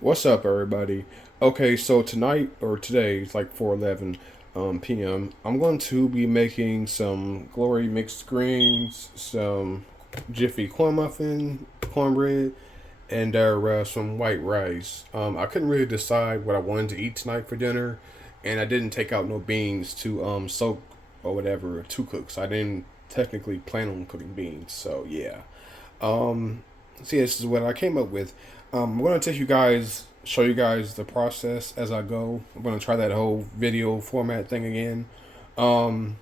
What's up, everybody? Okay, so tonight or today, it's like 4:11 p.m. I'm going to be making some glory mixed greens, some Jiffy cornbread, and some white rice. I couldn't really decide what I wanted to eat tonight for dinner, and I didn't take out no beans to soak or whatever to cook. So I didn't technically plan on cooking beans. So yeah. Um, so yeah, this is what I came up with. I'm gonna show you guys the process as I go. I'm gonna try that whole video format thing again. Um,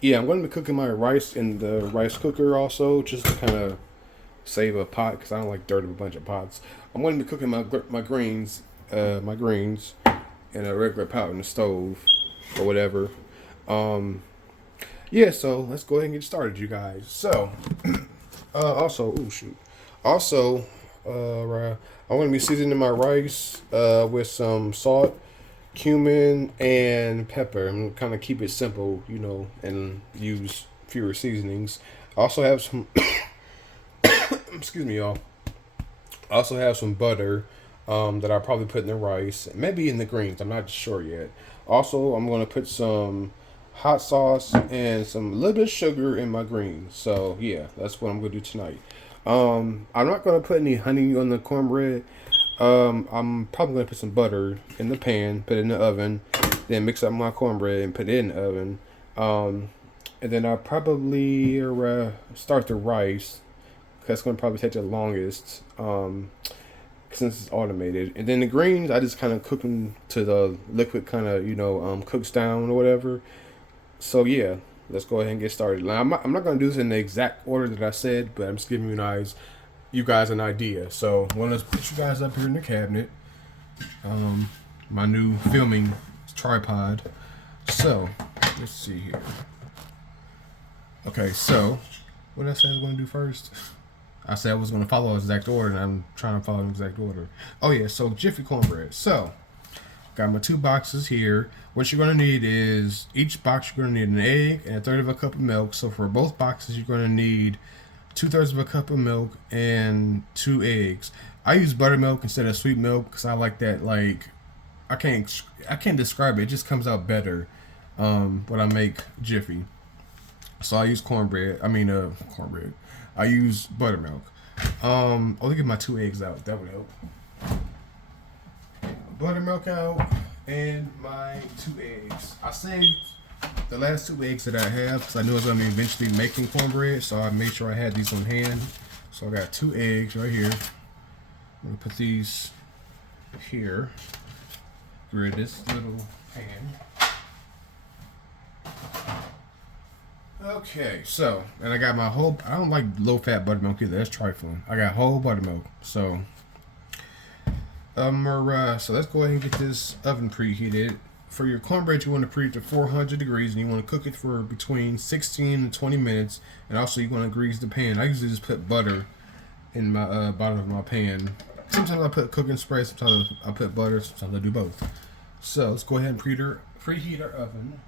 yeah, I'm gonna be cooking my rice in the rice cooker also, just to kind of save a pot because I don't like dirt of a bunch of pots. I'm going to be cooking my greens in a regular pot on the stove or whatever. Um, yeah, so let's go ahead and get started, you guys. So, also, oh shoot, also, I'm going to be seasoning my rice with some salt, cumin, and pepper. I'm gonna kind of keep it simple, and use fewer seasonings. I also have some excuse me, y'all. I also have some butter that I'll probably put in the rice, maybe in the greens. I'm not sure yet. Also, I'm going to put some hot sauce and some little bit of sugar in my greens. So yeah, that's what I'm going to do tonight. I'm not going to put any honey on the cornbread. I'm probably going to put some butter in the pan, put it in the oven, then mix up my cornbread and put it in the oven. And then I'll probably start the rice. That's going to probably take the longest since it's automated. And then the greens, I just kind of cook them to the liquid kind of, cooks down or whatever. So, yeah, let's go ahead and get started. Now, I'm not going to do this in the exact order that I said, but I'm just giving you guys an idea. So, I'm going to put you guys up here in the cabinet. My new filming tripod. So, let's see here. Okay, so, what did I say I was going to do first? I said I was going to follow exact order, and I'm trying to follow an exact order. Oh, yeah, so Jiffy cornbread. So, got my two boxes here. What you're going to need is, each box you're going to need an egg and a third of a cup of milk. So, for both boxes, you're going to need 2/3 of a cup of milk and 2 eggs. I use buttermilk instead of sweet milk because I like that, like, I can't describe it. It just comes out better when I make Jiffy. So I use cornbread. I use buttermilk. Let me get my 2 eggs out. That would help. Buttermilk out and my 2 eggs. I saved the last 2 eggs that I have because I knew I was going to be eventually making cornbread. So I made sure I had these on hand. So I got 2 eggs right here. I'm going to put these here. Get rid of this little pan. Okay, so, and I got my whole, I don't like low-fat buttermilk either, that's trifling. I got whole buttermilk, so, so let's go ahead and get this oven preheated. For your cornbread, you want to preheat to 400 degrees, and you want to cook it for between 16 and 20 minutes, and also you want to grease the pan. I usually just put butter in my bottom of my pan. Sometimes I put cooking spray, sometimes I put butter, sometimes I do both. So, let's go ahead and preheat our oven.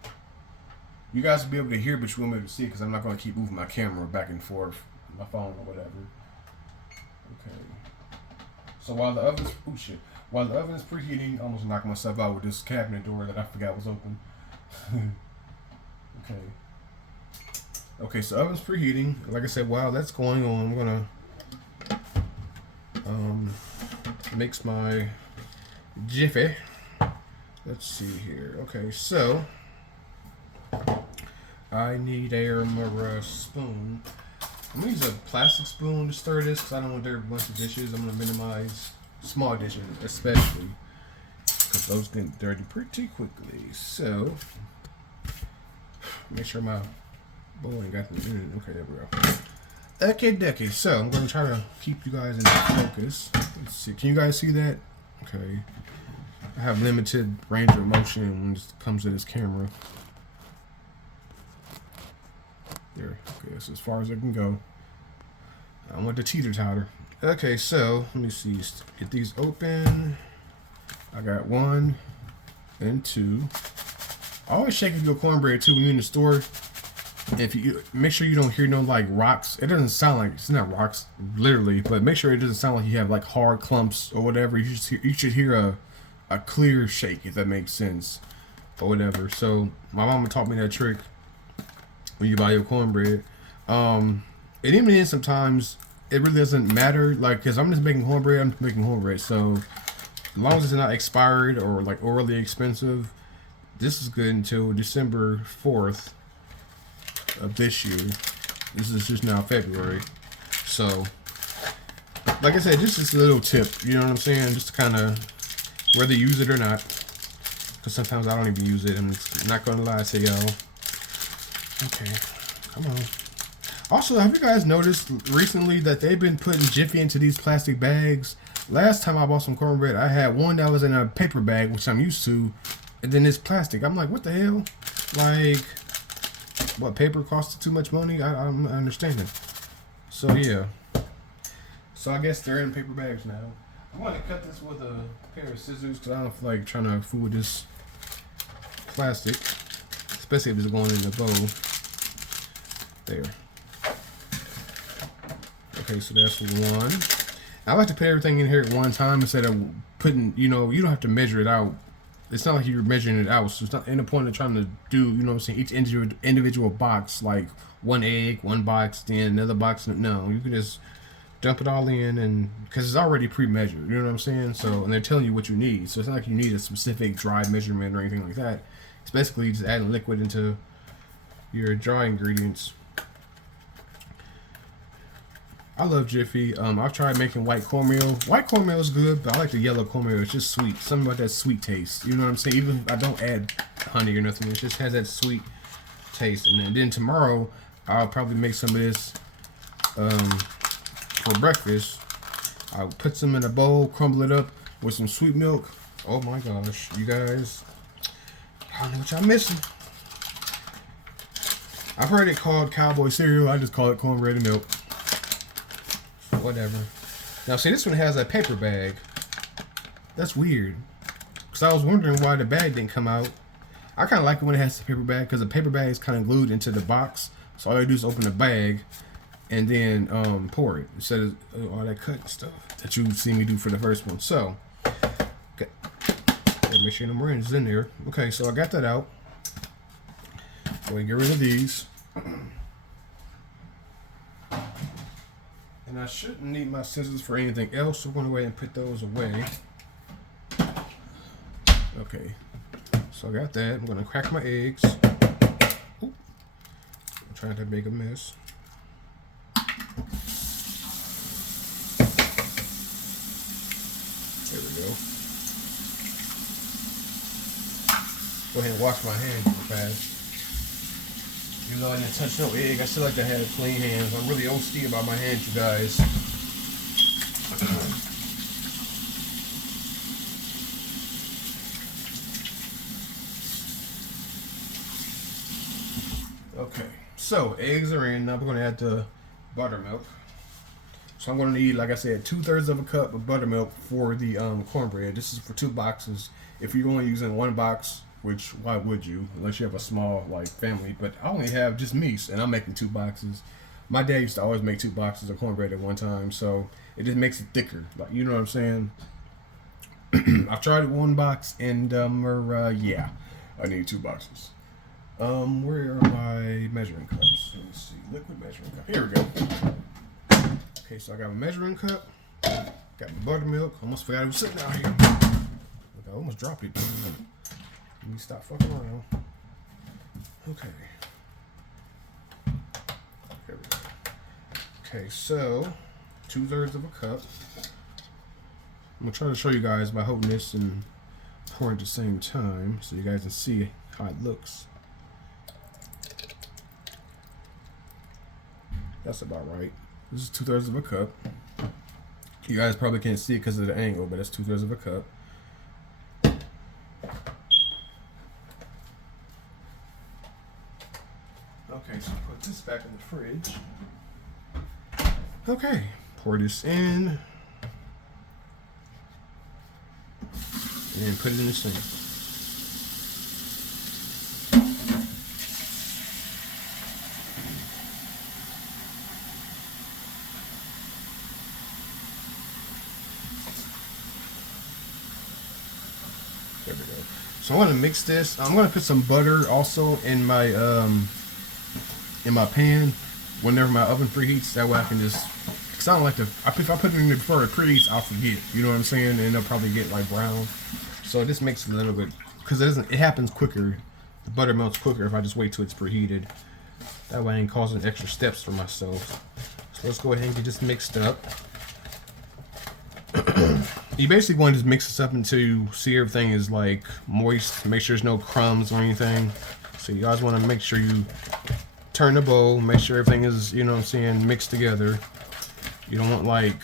You guys will be able to hear, but you won't be able to see because I'm not going to keep moving my camera back and forth, my phone or whatever. Okay. So while the oven is preheating, I almost knocked myself out with this cabinet door that I forgot was open. Okay. Okay, so oven's preheating. Like I said, while that's going on, I'm gonna mix my Jiffy. Let's see here. Okay, so I need a spoon. I'm going to use a plastic spoon to stir this because I don't want to dirty a bunch of dishes. I'm going to minimize small dishes, especially because those get dirty pretty quickly. So, make sure my bowl ain't got the. Okay, there we go. Okay, decky. So, I'm going to try to keep you guys in focus. Let's see. Can you guys see that? Okay. I have limited range of motion when it comes to this camera. There. Okay, that's as far as I can go. I want the teeter-totter. Okay, so let me see. Get these open. I got 1 and 2. I always shake your cornbread too when you're in the store. If you make sure you don't hear no like rocks, it doesn't sound like it's not rocks literally, but make sure it doesn't sound like you have like hard clumps or whatever. You should hear a clear shake, if that makes sense, or whatever. So my mama taught me that trick when you buy your cornbread. And even then, sometimes it really doesn't matter, like, because I'm just making cornbread. I'm just making cornbread. So as long as it's not expired or like overly expensive, this is good until December 4th of this year. This is just now February. So like I said, just a little tip, you know what I'm saying, just to kind of whether you use it or not, because sometimes I don't even use it. I'm not gonna lie to y'all. Okay, come on. Also, have you guys noticed recently that they've been putting Jiffy into these plastic bags? Last time I bought some cornbread, I had one that was in a paper bag, which I'm used to, and then it's plastic. I'm like, what the hell? Like, what, paper costs too much money? I'm not understanding. So yeah. So I guess they're in paper bags now. I'm going to cut this with a pair of scissors because I don't feel like trying to fool with this plastic, especially if it's going in the bowl. There. Okay, so that's one. I like to put everything in here at one time instead of putting, you know, you don't have to measure it out. It's not like you're measuring it out, so it's not in the point of trying to do, you know what I'm saying, each individual box, like one egg, one box, then another box. No, you can just dump it all in, and because it's already pre-measured, you know what I'm saying? So, and they're telling you what you need, so it's not like you need a specific dry measurement or anything like that. It's basically just adding liquid into your dry ingredients. I love Jiffy. I've tried making white cornmeal. White cornmeal is good, but I like the yellow cornmeal. It's just sweet. Something about that sweet taste. You know what I'm saying? Even if I don't add honey or nothing, it just has that sweet taste. And then tomorrow, I'll probably make some of this for breakfast. I'll put some in a bowl, crumble it up with some sweet milk. Oh my gosh, you guys, I don't know what y'all missing. I've heard it called cowboy cereal. I just call it cornbread and milk. Whatever. Now see, this one has a paper bag. That's weird, because I was wondering why the bag didn't come out. I kind of like it when it has the paper bag, because the paper bag is kind of glued into the box, so all you do is open the bag and then pour it instead of all that cut stuff that you see me do for the first one. So okay, make sure no more is in there. Okay, so I got that out. Go and get rid of these. And I shouldn't need my scissors for anything else, so I'm going to go ahead and put those away. Okay, so I got that. I'm going to crack my eggs. Ooh. I'm trying to make a mess. There we go. Go ahead and wash my hands real fast. Even though I didn't touch no egg, I still like to have clean hands. I'm really OCD about my hands, you guys. Okay, so eggs are in. Now we're going to add the buttermilk. So I'm going to need, like I said, 2/3 of a cup of buttermilk for the cornbread. This is for 2 boxes. If you're only using 1 box, which why would you, unless you have a small like family, but I only have just me, and I'm making 2 boxes. My dad used to always make 2 boxes of cornbread at one time, so it just makes it thicker, like, you know what I'm saying. I've tried it 1 box, and yeah, I need 2 boxes. Where are my measuring cups? Let me see, liquid measuring cup, here we go. Okay, so I got a measuring cup, got my buttermilk. Almost forgot it was sitting out here. Look, I almost dropped it. Let me stop fucking around. Okay. Here we go. Okay, so 2/3 of a cup. I'm gonna try to show you guys by holding this and pouring at the same time, so you guys can see how it looks. That's about right. This is 2/3 of a cup. You guys probably can't see it because of the angle, but that's 2/3 of a cup. Okay, so put this back in the fridge. Okay, pour this in. And put it in the sink. There we go. So I'm gonna mix this. I'm gonna put some butter also in my pan whenever my oven preheats. That way I can just, cause I don't like to. If I put it in there before it preheats, I'll forget. You know what I'm saying? And it'll probably get like brown. So this makes it a little bit, cause it doesn't. It happens quicker. The butter melts quicker if I just wait till it's preheated. That way I ain't causing extra steps for myself. So let's go ahead and get this mixed up. You basically want to just mix this up until see everything is like moist. Make sure there's no crumbs or anything. So you guys want to make sure you turn the bowl. Make sure everything is, you know what I'm saying, mixed together. You don't want like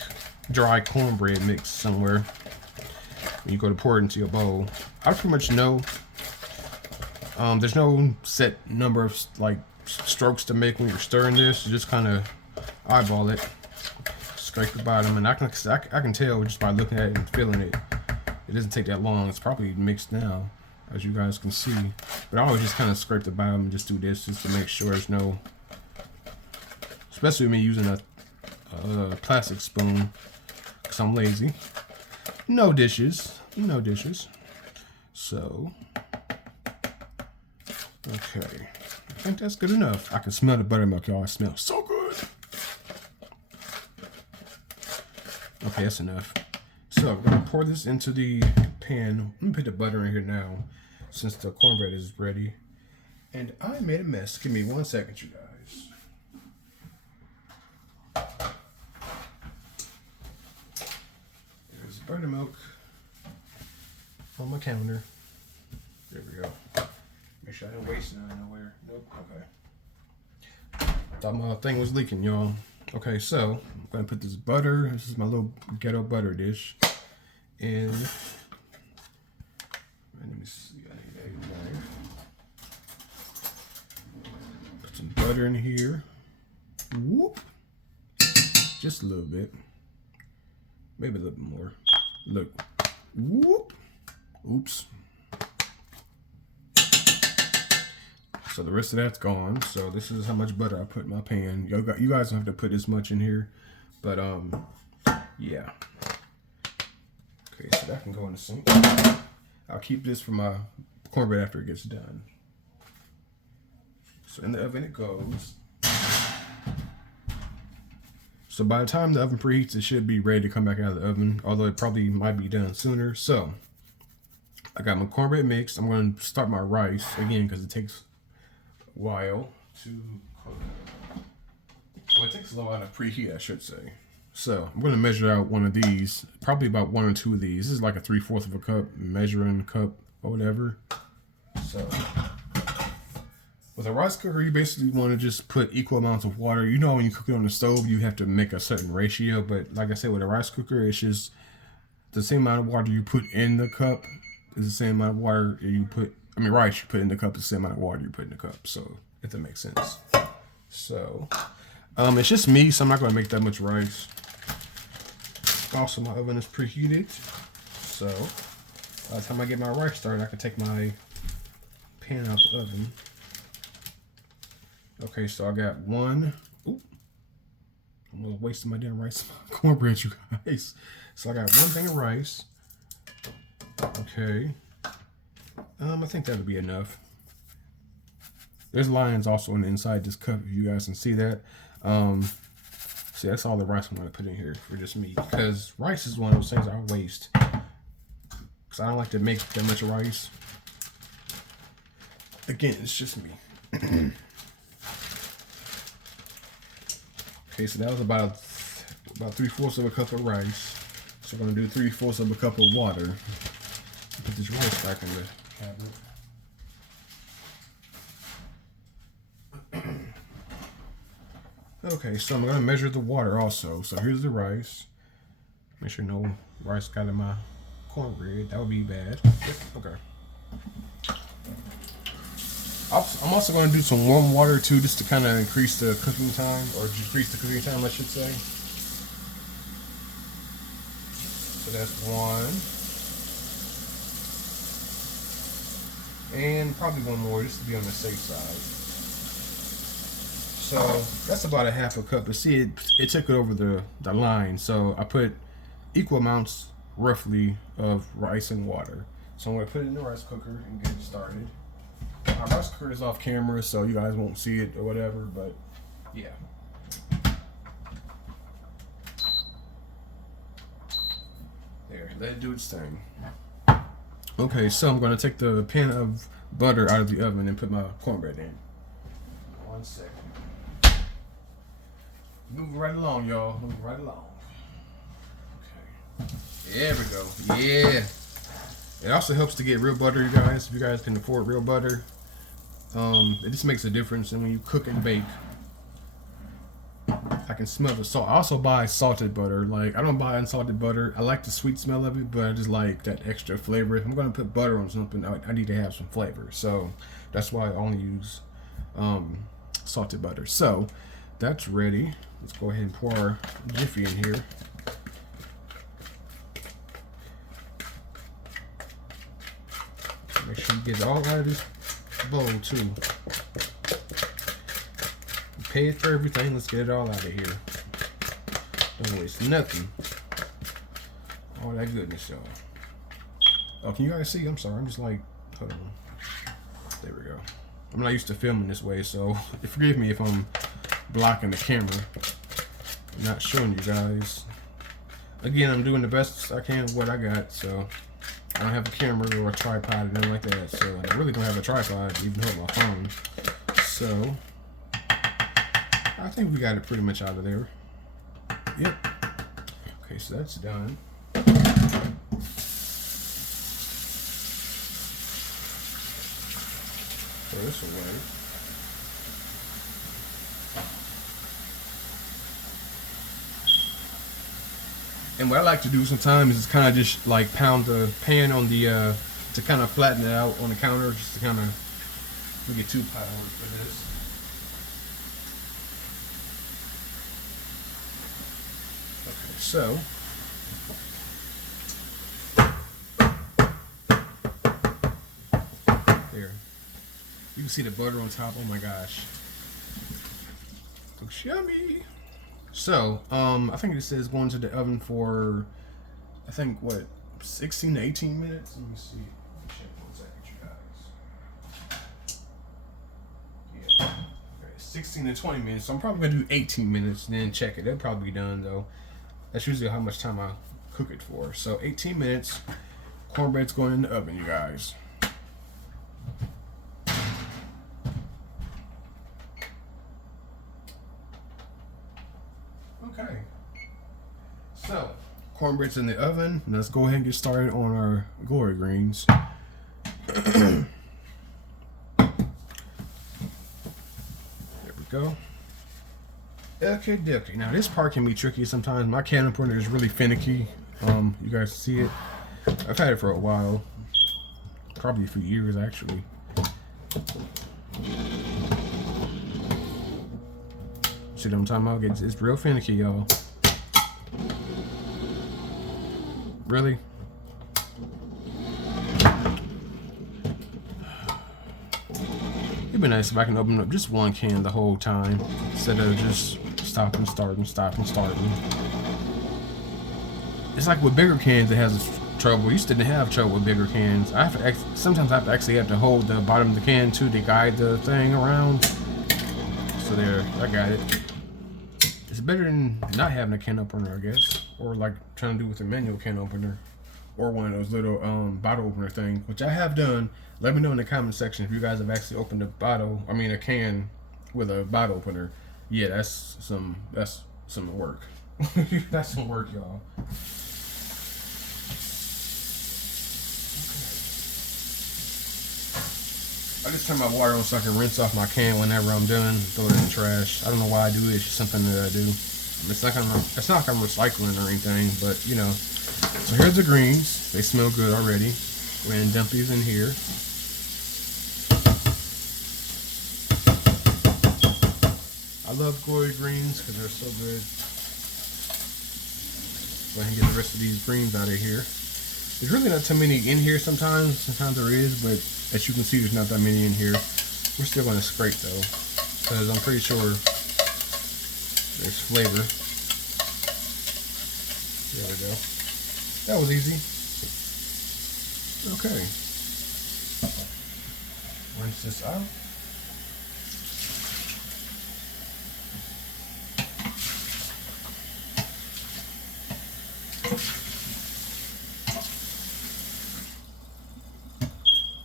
dry cornbread mixed somewhere when you go to pour it into your bowl. I pretty much know. There's no set number of like strokes to make when you're stirring this. You just kind of eyeball it. Scrape the bottom, and I can tell just by looking at it and feeling it. It doesn't take that long. It's probably mixed now, as you guys can see. But I always just kind of scrape the bottom and just do this just to make sure there's no, especially me using a plastic spoon, because I'm lazy. No dishes. So, okay. I think that's good enough. I can smell the buttermilk, y'all. It smells so good. Okay, that's enough. So I'm gonna pour this into the pan. Let me put the butter in here now, since the cornbread is ready. And I made a mess. Give me 1 second, you guys. There's buttermilk on my counter. There we go. Make sure I didn't waste it nowhere. Nope. Okay. Thought my thing was leaking, y'all. Okay, so I'm gonna put this butter. This is my little ghetto butter dish, and let me see. I need a knife. Put some butter in here. Whoop! Just a little bit, maybe a little bit more. Look. Whoop! Oops. So the rest of that's gone. So this is how much butter I put in my pan. You guys don't have to put this much in here, but yeah. Okay, so that can go in the sink. I'll keep this for my cornbread after it gets done. So in the oven it goes. So by the time the oven preheats, it should be ready to come back out of the oven, although it probably might be done sooner. So I got my cornbread mixed. I'm going to start my rice again because it takes while to cook. Well, it takes a while to preheat, I should say. So I'm going to measure out one of these, probably about 1 or 2 of these. This is like a 3/4 of a cup, measuring cup or whatever. So with a rice cooker, you basically want to just put equal amounts of water. You know, when you cook it on the stove, you have to make a certain ratio. But like I said, with a rice cooker, it's just the same amount of water you put in the cup is the same amount of water you put. I mean, rice you put in the cup is the same amount of water you put in the cup. So, if that makes sense. So, it's just me, so I'm not going to make that much rice. Also, my oven is preheated. So, by the time I get my rice started, I can take my pan out the oven. Okay, so I got one. Oop. I'm wasting my damn rice cornbread, you guys. So, I got one thing of rice. Okay. I think that'll be enough. There's lines also on the inside this cup, if you guys can see that. See, that's all the rice I'm going to put in here for just me, because rice is one of those things I waste, because I don't like to make that much rice. Again, it's just me. Okay, so that was about 3/4 of a cup of rice. So I'm going to do 3/4 of a cup of water. Put this rice back in the cabinet. Okay, so I'm gonna measure the water also. So here's the rice. Make sure no rice got in my cornbread. That would be bad. Okay. I'm also gonna do some warm water too, just to kind of increase the cooking time, or decrease the cooking time, I should say. So that's 1. And probably 1 more, just to be on the safe side. So that's about a 1/2 cup. But see, it took it over the line. So I put equal amounts, roughly, of rice and water. So I'm gonna put it in the rice cooker and get it started. My rice cooker is off camera, so you guys won't see it or whatever, but yeah. There, let it do its thing. Okay, so I'm gonna take the pan of butter out of the oven and put my cornbread in. 1 second. Moving right along, y'all. Moving right along. Okay. There we go. Yeah. It also helps to get real butter, you guys. If you guys can afford real butter, it just makes a difference. And when you cook and bake, I can smell the salt. I also buy salted butter. Like, I don't buy unsalted butter. I like the sweet smell of it, but I just like that extra flavor. If I'm gonna put butter on something, I need to have some flavor. So that's why I only use salted butter. So that's ready. Let's go ahead and pour Jiffy in here. Make sure you get it all out of this bowl too. Pay it for everything. Let's get it all out of here. Don't waste nothing. All that goodness, y'all. Oh, can you guys see? I'm sorry. I'm just like, hold on. There we go. I'm not used to filming this way, so forgive me if I'm blocking the camera. I'm not showing you guys. Again, I'm doing the best I can with what I got, so I don't have a camera or a tripod or nothing like that, so I really don't have a tripod to even hold my phone. So I think we got it pretty much out of there. Yep. Okay, so that's done. Throw this away. And what I like to do sometimes is kind of just like pound the pan on the to kind of flatten it out on the counter, just to kind of get too hot for this. Okay, so there, you can see the butter on top. Oh my gosh, looks yummy. So, I think it says going to the oven for, I think, what, 16 to 18 minutes? Let me see. Check 1 second, you guys. Yeah. Okay, 16 to 20 minutes. So I'm probably going to do 18 minutes and then check it. It'll probably be done, though. That's usually how much time I cook it for. So, 18 minutes. Cornbread's going in the oven, you guys. Okay, so cornbread's in the oven. Let's go ahead and get started on our glory greens. There we go. Okay, dokie. Now this part can be tricky sometimes. My can opener is really finicky. You guys see it? I've had it for a while, probably a few years actually. See what I'm talking about? It's real finicky, y'all. Really? It'd be nice if I can open up just one can the whole time instead of just stopping, starting. It's like with bigger cans, it has trouble. I used to have trouble with bigger cans. Sometimes I actually have to hold the bottom of the can too to guide the thing around. So there, I got it. It's better than not having a can opener, I guess, or like trying to do with a manual can opener, or one of those little bottle opener things, which I have done. Let me know in the comment section if you guys have actually opened a can with a bottle opener. Yeah, that's some work. That's some work, y'all. I just turn my water on so I can rinse off my can whenever I'm done, throw it in the trash. I don't know why I do it. It's just something that I do. It's not like I'm recycling or anything, but you know. So here's the greens. They smell good already. Go ahead and dump these in here. I love glory greens because they're so good. Go ahead and get the rest of these greens out of here. There's really not too many in here sometimes. Sometimes there is, but as you can see, there's not that many in here. We're still going to scrape though, because I'm pretty sure there's flavor. There we go. That was easy. Okay. Rinse this out.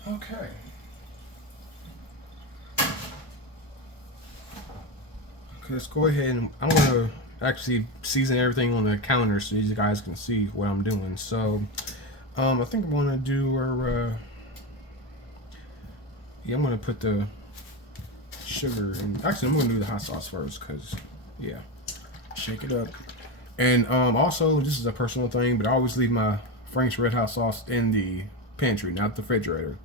Okay. Okay, let's go ahead and I'm gonna actually season everything on the counter so you guys can see what I'm doing. So, I think I'm gonna do our. Yeah, I'm gonna put the sugar in. Actually, I'm gonna do the hot sauce first, cause yeah, shake it up. And also, this is a personal thing, but I always leave my Frank's Red Hot sauce in the pantry, not the refrigerator.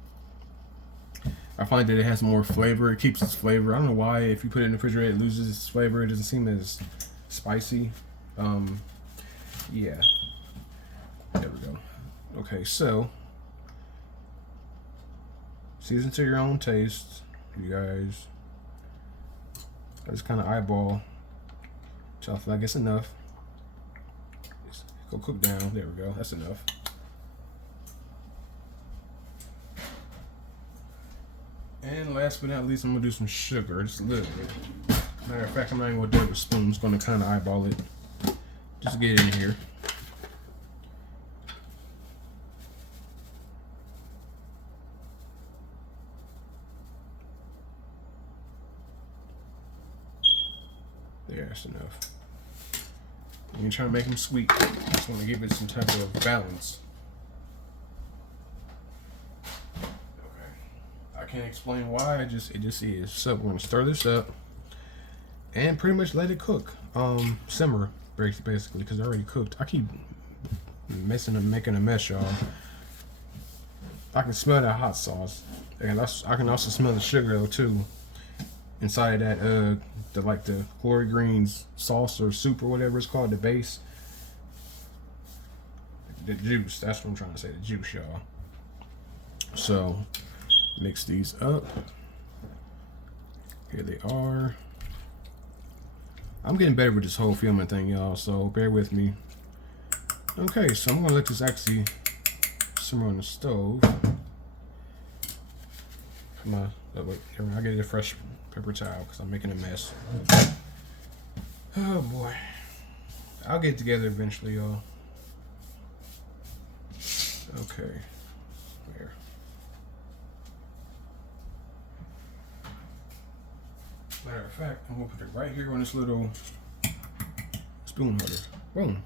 I find that it has more flavor. It keeps its flavor. I don't know why. If you put it in the refrigerator, it loses its flavor. It doesn't seem as spicy. Yeah. There we go. Okay, so season to your own taste, you guys. I just kind of eyeball till I feel like it's enough. Just go cook down. There we go. That's enough. And last but not least, I'm gonna do some sugar, just a little bit. Matter of fact, I'm not even gonna do it with a spoon. I'm just gonna kind of eyeball it, just to get it in here. There, that's enough. You're trying to make them sweet. Just want to give it some type of balance. I can't explain why. It just is. So we're gonna stir this up and pretty much let it cook. Simmer basically because it already cooked. I keep messing up, making a mess, y'all. I can smell that hot sauce, and I can also smell the sugar though too. Inside of that, the Glory Greens sauce or soup or whatever it's called, the base, the juice. That's what I'm trying to say. The juice, y'all. So mix these up. Here they are. I'm getting better with this whole filming thing, y'all, so bear with me. Okay, so I'm gonna let this actually simmer on the stove. I get a fresh paper towel because I'm making a mess. Oh boy. I'll get it together eventually, y'all. Okay. There. Matter of fact, I'm gonna put it right here on this little spoon holder. Boom.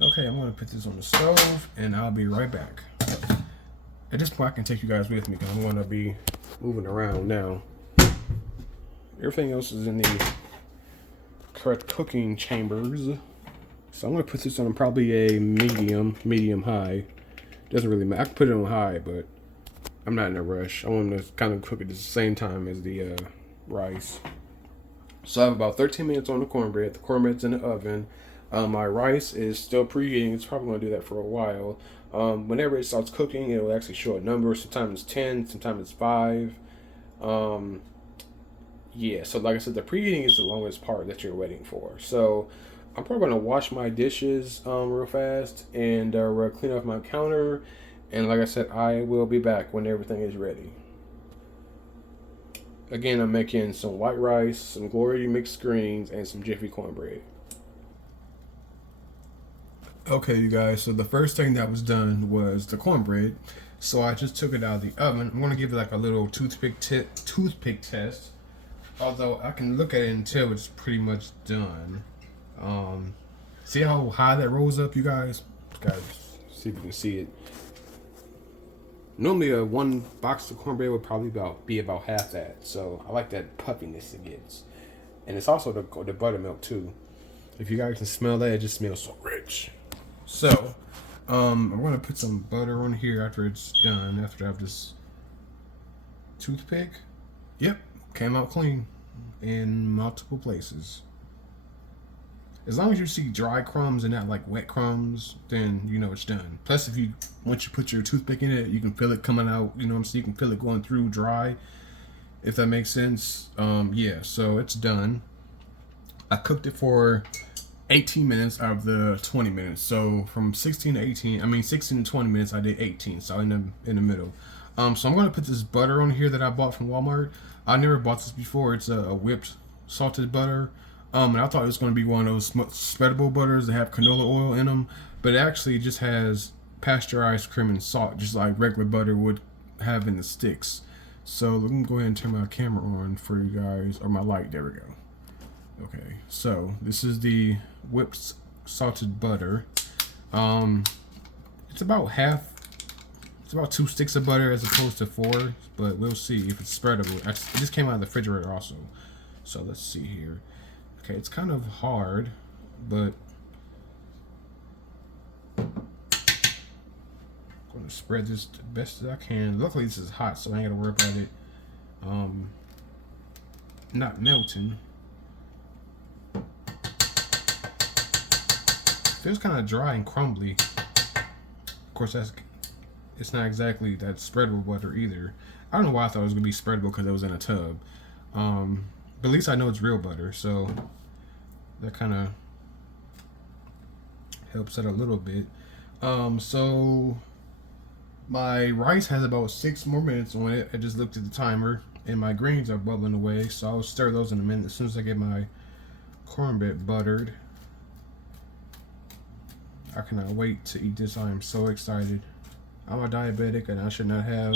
Okay, I'm gonna put this on the stove and I'll be right back. At this point, I can take you guys with me because I'm gonna be moving around now. Everything else is in the correct cooking chambers. So I'm gonna put this on probably a medium high. Doesn't really matter. I can put it on high, but I'm not in a rush. I want to kind of cook it at the same time as the rice. So I have about 13 minutes on the cornbread. The cornbread's in the oven. My rice is still preheating. It's probably going to do that for a while. Whenever it starts cooking, it will actually show a number. Sometimes it's 10, sometimes it's 5. Yeah, so like I said, the preheating is the longest part that you're waiting for. So I'm probably going to wash my dishes real fast and clean off my counter. And like I said, I will be back when everything is ready. Again, I'm making some white rice, some Glory mixed greens, and some Jiffy cornbread. Okay, you guys, so the first thing that was done was the cornbread. So I just took it out of the oven. I'm going to give it like a little toothpick test. Although I can look at it and tell it's pretty much done. See how high that rolls up, you guys? Guys, see if you can see it. Normally, one box of cornbread would probably be about half that. So I like that puffiness it gets, and it's also the buttermilk too. If you guys can smell that, it just smells so rich. So, I'm gonna put some butter on here after it's done. After I have this toothpick, yep, came out clean in multiple places. As long as you see dry crumbs and not like wet crumbs, then you know it's done. Plus, once you put your toothpick in it, you can feel it coming out. You know what I'm saying? You can feel it going through dry, if that makes sense. Yeah, so it's done. I cooked it for 18 minutes out of the 20 minutes. So from 16 to 18, I mean 16 to 20 minutes, I did 18. So in the middle. So I'm gonna put this butter on here that I bought from Walmart. I never bought this before. It's a whipped salted butter. And I thought it was gonna be one of those spreadable butters that have canola oil in them, but it actually just has pasteurized cream and salt, just like regular butter would have in the sticks. So let me go ahead and turn my camera on for you guys, or my light. There we go. Okay, so this is the whipped salted butter. It's about half. It's about 2 sticks of butter as opposed to 4, but we'll see if it's spreadable. It just came out of the refrigerator also. So let's see here. Okay, it's kind of hard, but I'm going to spread this the best as I can. Luckily this is hot, so I ain't got to worry about it not melting. Feels kind of dry and crumbly. Of course, it's not exactly that spreadable butter either. I don't know why I thought it was gonna be spreadable because it was in a tub. But at least I know it's real butter, so that kind of helps it a little bit. So my rice has about 6 more minutes on it. I just looked at the timer, and my greens are bubbling away. So I'll stir those in a minute as soon as I get my cornbread buttered. I cannot wait to eat this. I am so excited. I'm a diabetic and I should not have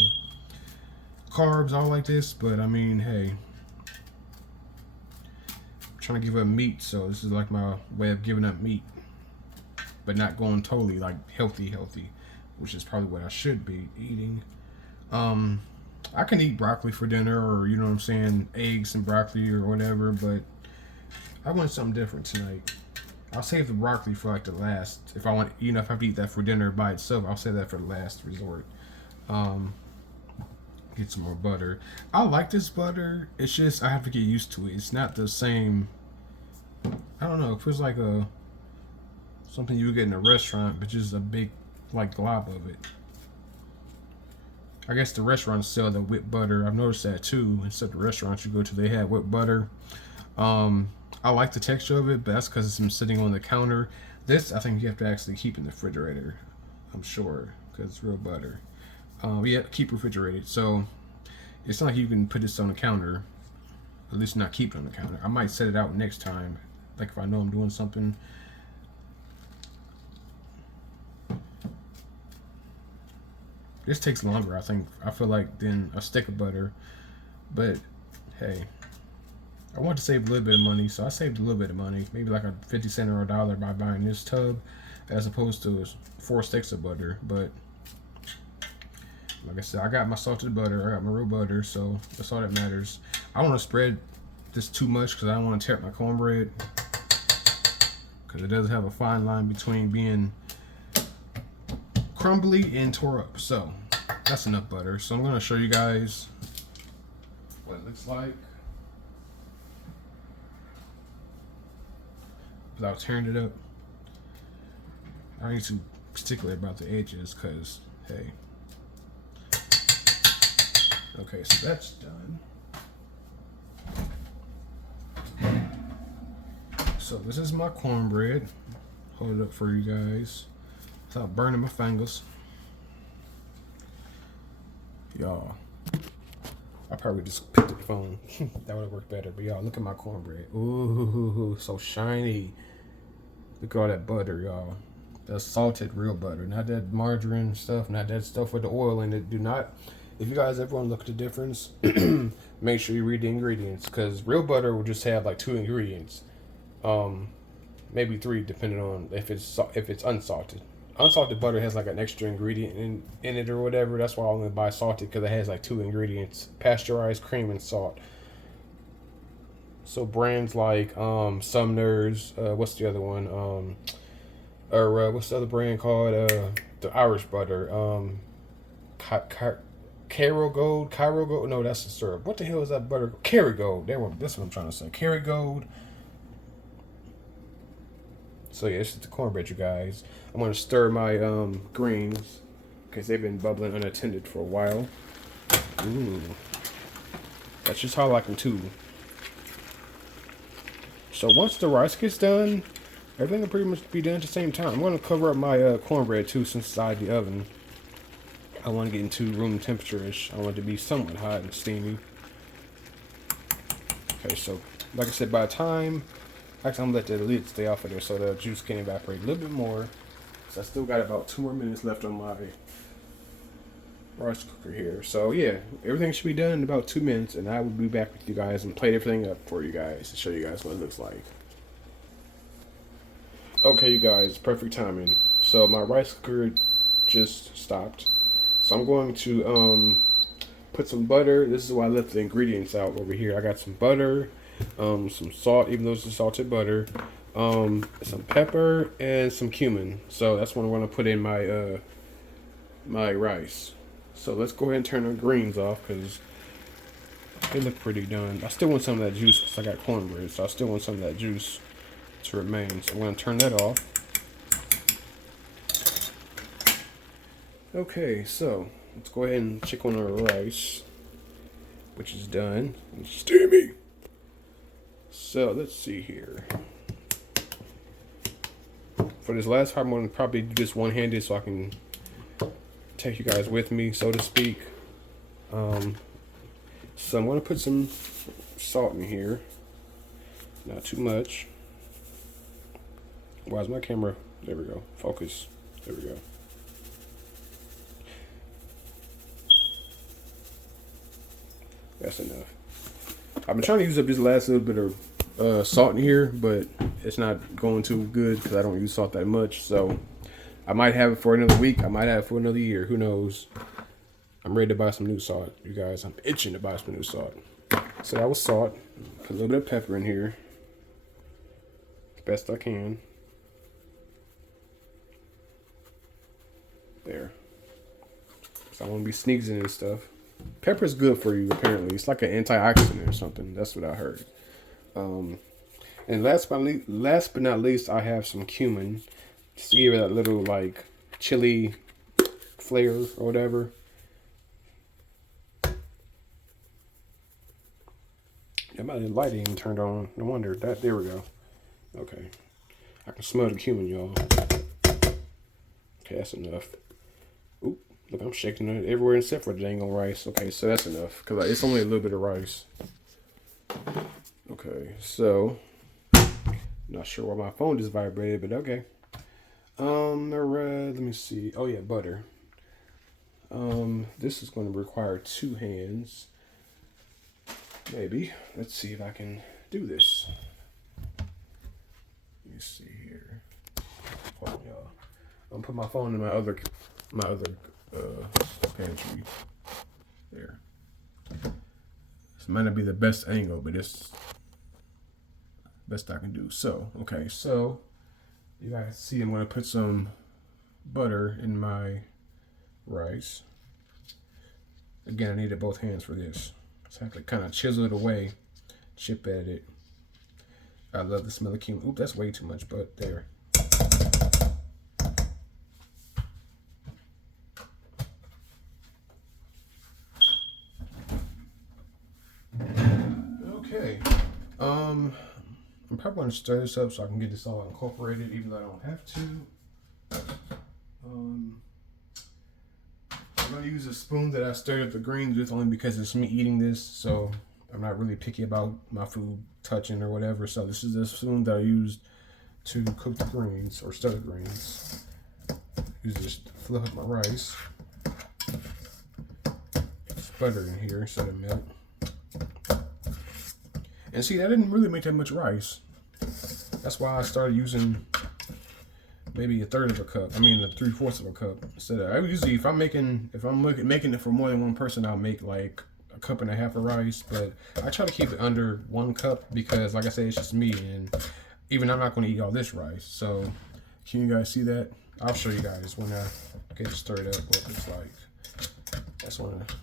carbs all like this, but I mean, hey, I'm trying to give up meat, so this is like my way of giving up meat, but not going totally like healthy, which is probably what I should be eating. I can eat broccoli for dinner, or you know what I'm saying, eggs and broccoli or whatever, but I want something different tonight. I'll save the broccoli for like the last. If I want, you know, if I have to eat that for dinner by itself, I'll save that for the last resort. Get some more butter. I like this butter. It's just I have to get used to it. It's not the same. I don't know. It feels like something you would get in a restaurant, but just a big like glob of it. I guess the restaurants sell the whipped butter. I've noticed that too. Except the restaurants you go to, they have whipped butter. I like the texture of it, but that's because it's been sitting on the counter. This, I think you have to actually keep in the refrigerator, I'm sure, because it's real butter. Yeah, keep refrigerated. So it's not like you can put this on the counter, at least not keep it on the counter. I might set it out next time, like if I know I'm doing something. This takes longer, I think. I feel like than a stick of butter, but hey. I want to save a little bit of money, so I saved a little bit of money, maybe like a 50 cents or $1 by buying this tub, as opposed to 4 sticks of butter. But like I said, I got my salted butter, I got my real butter, so that's all that matters. I don't want to spread this too much because I don't want to tear up my cornbread, because it does have a fine line between being crumbly and tore up. So that's enough butter. So I'm going to show you guys what it looks like without tearing it up. I ain't too particular about the edges because, hey. Okay, so that's done. So this is my cornbread. Hold it up for you guys without burning my fingers. Y'all, I probably just picked up the phone. That would have worked better. But y'all, look at my cornbread. Ooh, so shiny. Look at all that butter, y'all. That's salted real butter. Not that margarine stuff. Not that stuff with the oil in it. Do not, if you guys ever want to look at the difference, make sure you read the ingredients. Because real butter will just have like 2 ingredients. Maybe 3 depending on if it's unsalted. Unsalted butter has like an extra ingredient in it or whatever. That's why I only buy salted, because it has like 2 ingredients: pasteurized cream and salt. So brands like Sumner's, what's the other one? What's the other brand called? The Irish butter. Cairo Gold. No, that's the syrup. What the hell is that butter? Kerrygold. That's what I'm trying to say. Kerrygold. So yeah, this is the cornbread, you guys. I'm gonna stir my greens because they've been bubbling unattended for a while. Ooh, that's just how I like them too. So once the rice gets done, Everything will pretty much be done at the same time. I'm gonna cover up my cornbread too, since it's out of the oven. I want to get into room temperature-ish. I want it to be somewhat hot and steamy. Okay, so like I said, by the time actually I'm gonna let the lid stay off of there so the juice can evaporate a little bit more. So I still got about 2 more minutes left on my rice cooker here. So yeah, everything should be done in about 2 minutes, and I will be back with you guys and plate everything up for you guys to show you guys what it looks like. Okay, you guys, perfect timing. So my rice cooker just stopped. So I'm going to put some butter. This is why I left the ingredients out over here. I got some butter, some salt, even though it's just salted butter, some pepper, and some cumin. So that's what I'm going to put in my my rice. So let's go ahead and turn our greens off because they look pretty done. I still want some of that juice because I got cornbread, so I still want some of that juice to remain. So I'm going to turn that off. Okay, so let's go ahead and check on our rice, which is done. It's steamy. So let's see here. For this last part, I'm going to probably do this one-handed so I can take you guys with me, so to speak. So I'm going to put some salt in here. Not too much. Why is my camera? There we go. Focus. There we go. That's enough. I've been trying to use up this last little bit of salt in here, but it's not going too good because I don't use salt that much. So I might have it for another week. I might have it for another year. Who knows? I'm ready to buy some new salt, you guys. I'm itching to buy some new salt. So that was salt. Put a little bit of pepper in here. As best I can. There. So I want to be sneezing and stuff. Pepper is good for you, apparently. It's like an antioxidant or something. That's what I heard. And last but not least, I have some cumin. Just to give it that little, like, chili flavor or whatever. Yeah, my light even turned on. No wonder. There we go. Okay. I can smell the cumin, y'all. Okay, that's enough. Oop. Look, I'm shaking it everywhere except for the dang on rice. Okay, so that's enough. Because it's only a little bit of rice. Okay, so. Not sure why my phone just vibrated, but okay. Let me see. Oh, yeah, butter. This is going to require 2 hands. Maybe. Let's see if I can do this. Let me see here. Hold on, y'all. I'm gonna put my phone in my other pantry. There. This might not be the best angle, but it's best I can do. So, okay, so you guys see I'm gonna put some butter in my rice. Again, I needed both hands for this. So I have to kind of chisel it away, chip at it. I love the smell of cumin. Oop, that's way too much, but there. Okay. I'm probably going to stir this up so I can get this all incorporated, even though I don't have to. I'm going to use a spoon that I stirred up the greens with only because it's me eating this, so I'm not really picky about my food touching or whatever. So this is the spoon that I used to cook the greens or stir the greens. Use this to flip up my rice. There's butter in here so it'll melt. And see, that didn't really make that much rice. That's why I started using maybe 1/3 of a cup. I mean, 3/4 of a cup. Instead of, I usually, if I'm making it for more than one person, I'll make like 1.5 cups of rice. But I try to keep it under 1 cup because, like I said, it's just me, and even I'm not going to eat all this rice. So, can you guys see that? I'll show you guys when I get it stirred up what it looks like. Just want to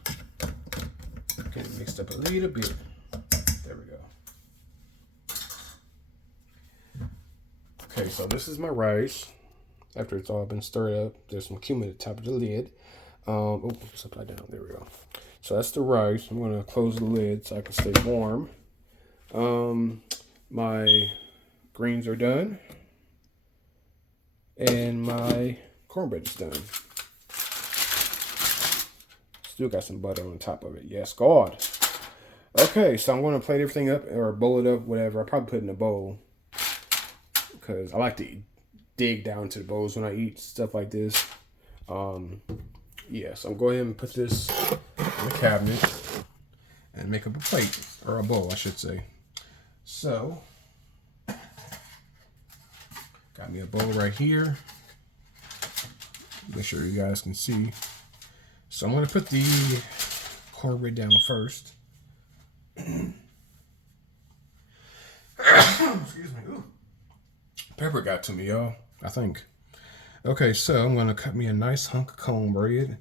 get it mixed up a little bit. There we go. Okay, so this is my rice. After it's all been stirred up, there's some cumin at the top of the lid. Oh, it's upside down. There we go. So that's the rice. I'm going to close the lid so I can stay warm. My greens are done. And my cornbread is done. Still got some butter on top of it. Yes, God. Okay, so I'm going to plate everything up or bowl it up, whatever. I'll probably put it in a bowl because I like to dig down to the bowls when I eat stuff like this. Yeah, so I'm going to go ahead and put this in the cabinet and make up a plate, or a bowl, I should say. So, got me a bowl right here. Make sure you guys can see. So I'm going to put the cornbread down first. Excuse me. Ooh. Pepper got to me, y'all, I think. Okay, so I'm going to cut me a nice hunk of cornbread.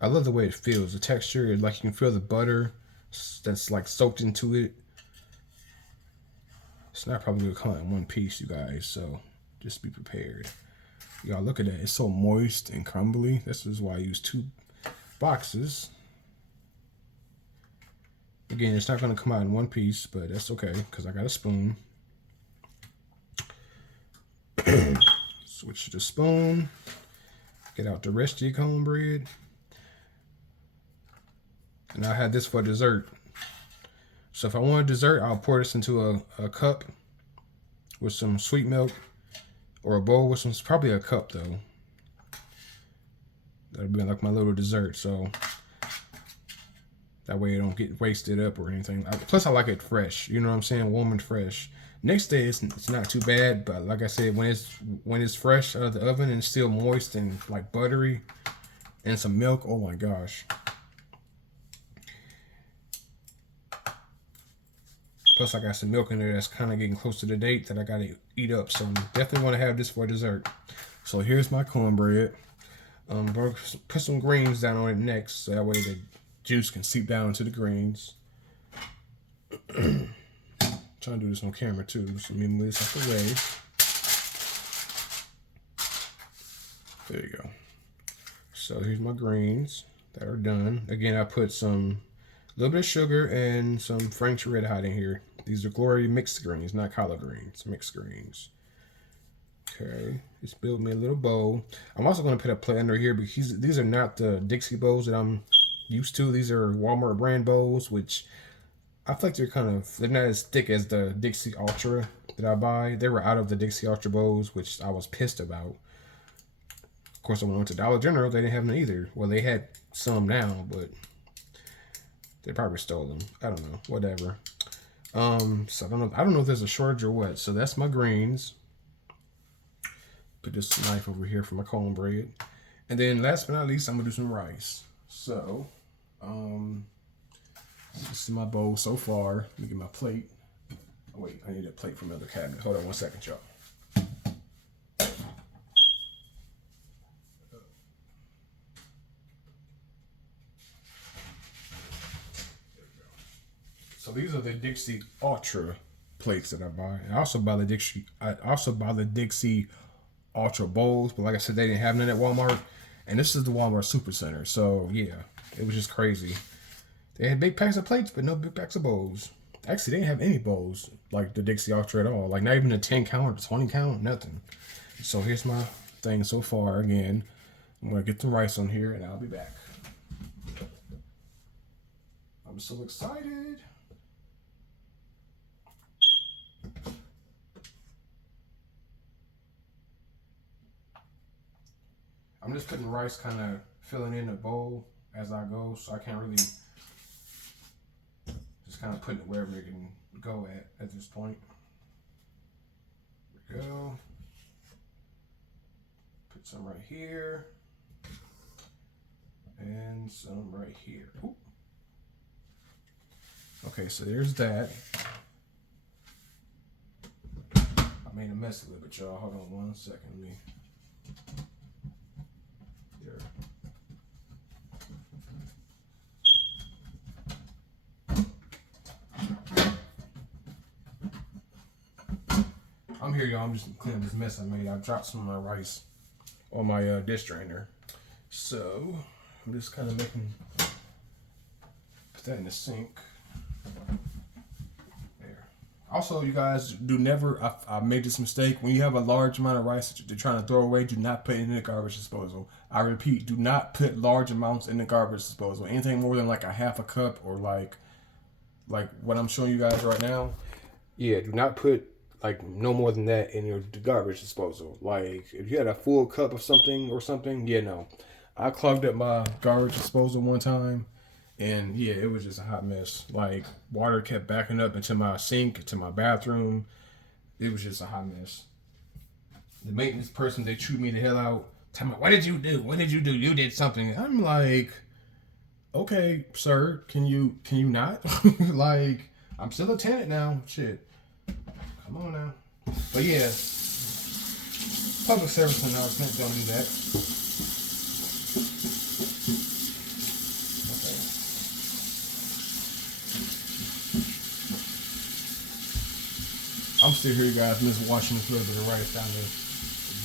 I love the way it feels. The texture, like you can feel the butter that's like soaked into it. It's not probably going to come in one piece, you guys, so just be prepared. Y'all, look at that. It's so moist and crumbly. This is why I use 2 boxes. Again, it's not going to come out in one piece, but that's okay because I got a spoon. Switch to the spoon. Get out the rest of your cornbread. And I had this for dessert. So if I want a dessert, I'll pour this into a cup with some sweet milk, or a bowl with some, probably a cup though. That'll be like my little dessert, so that way it don't get wasted up or anything. Plus I like it fresh, you know what I'm saying, warm and fresh. Next day it's not too bad, but like I said, when it's fresh out of the oven and it's still moist and like buttery and some milk, oh my gosh. Plus I got some milk in there that's kind of getting close to the date that I gotta eat up, so I'm definitely want to have this for dessert. So here's my cornbread. I'm gonna put some greens down on it next, so that way the juice can seep down into the greens. Trying to do this on camera too, so let me move this out the way. There you go. So here's my greens that are done. Again, I put a little bit of sugar and some Frank's Red Hot in here. These are Glory mixed greens, not collard greens, mixed greens. Okay, just build me a little bowl. I'm also going to put a plate under here because these are not the Dixie bowls that I'm used to. These are Walmart brand bowls, which I feel like they're not as thick as the Dixie Ultra that I buy. They were out of the Dixie Ultra bowls, which I was pissed about. Of course, when I went to Dollar General, they didn't have them either. Well, they had some now, but they probably stole them. I don't know. Whatever. So I don't know if there's a shortage or what. So that's my greens. Put this knife over here for my cornbread. And then last but not least, I'm gonna do some rice. So, this is my bowl so far. Let me get my plate. Oh, wait, I need a plate from another cabinet. Hold on one second, y'all. So these are the Dixie Ultra plates that I buy. I also buy the Dixie Ultra bowls, but like I said, they didn't have none at Walmart. And this is the Walmart Supercenter. So yeah, it was just crazy. They had big packs of plates, but no big packs of bowls. Actually, they didn't have any bowls like the Dixie Ultra at all. Like not even a 10 count or 20 count, nothing. So here's my thing so far. Again, I'm gonna get the rice on here and I'll be back. I'm so excited. I'm just putting rice, kind of filling in the bowl as I go, so I can't really just kind of putting it wherever it can go at this point. There we go. Put some right here and some right here. Ooh. Okay, so there's that. I made a mess of it, but y'all, hold on one second. Let me. There. I'm here, y'all. I'm just cleaning this mess I made. I dropped some of my rice on my dish drainer. So, I'm just kind of put that in the sink. There. Also, you guys do never. I made this mistake. When you have a large amount of rice that you're trying to throw away, do not put it in the garbage disposal. I repeat, do not put large amounts in the garbage disposal. Anything more than like a half a cup or like what I'm showing you guys right now. Yeah, do not put like no more than that in your garbage disposal. Like if you had a full cup of something or something, yeah, no. I clogged up my garbage disposal one time, and yeah, it was just a hot mess. Like water kept backing up into my sink, to my bathroom. It was just a hot mess. The maintenance person, they chewed me the hell out. Tell me, what did you do? What did you do? You did something. I'm like, okay, sir, can you not? Like, I'm still a tenant now. Shit. Come on now. But yeah, public service announcement, don't do that. Okay. I'm still here, guys. I'm just washing this little bit of rice down the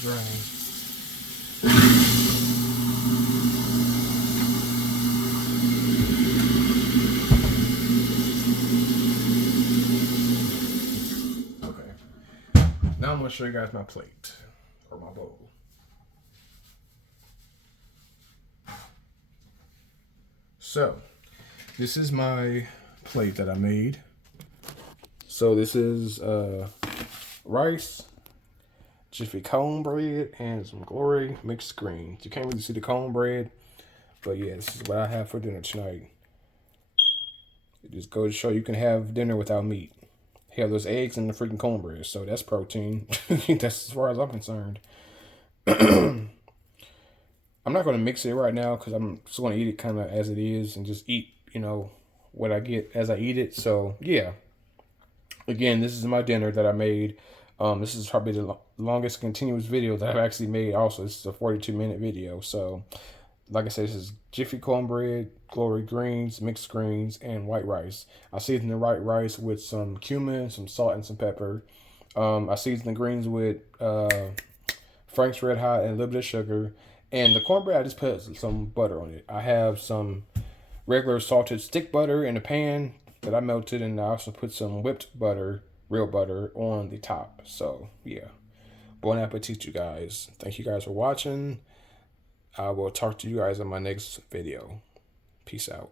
drain. Now I'm going to show you guys my plate, or my bowl. So, this is my plate that I made. So this is rice, Jiffy cornbread, and some glory mixed greens. You can't really see the cornbread, but yeah, this is what I have for dinner tonight. It just goes to show you can have dinner without meat. Have those eggs and the freaking cornbread, so that's protein. That's as far as I'm concerned. I'm not going to mix it right now because I'm just going to eat it kind of as it is and just eat, what I get as I eat it. So yeah, again, this is my dinner that I made. This is probably the longest continuous video that I've actually made. Also, this is a 42-minute video. So like I said, this is Jiffy cornbread, glory greens, mixed greens, and white rice. I season the white rice with some cumin, some salt, and some pepper. I season the greens with Frank's Red Hot and a little bit of sugar. And the cornbread, I just put some butter on it. I have some regular salted stick butter in a pan that I melted, and I also put some whipped butter, real butter, on the top. So, yeah. Bon appetit, you guys. Thank you guys for watching. I will talk to you guys in my next video. Peace out.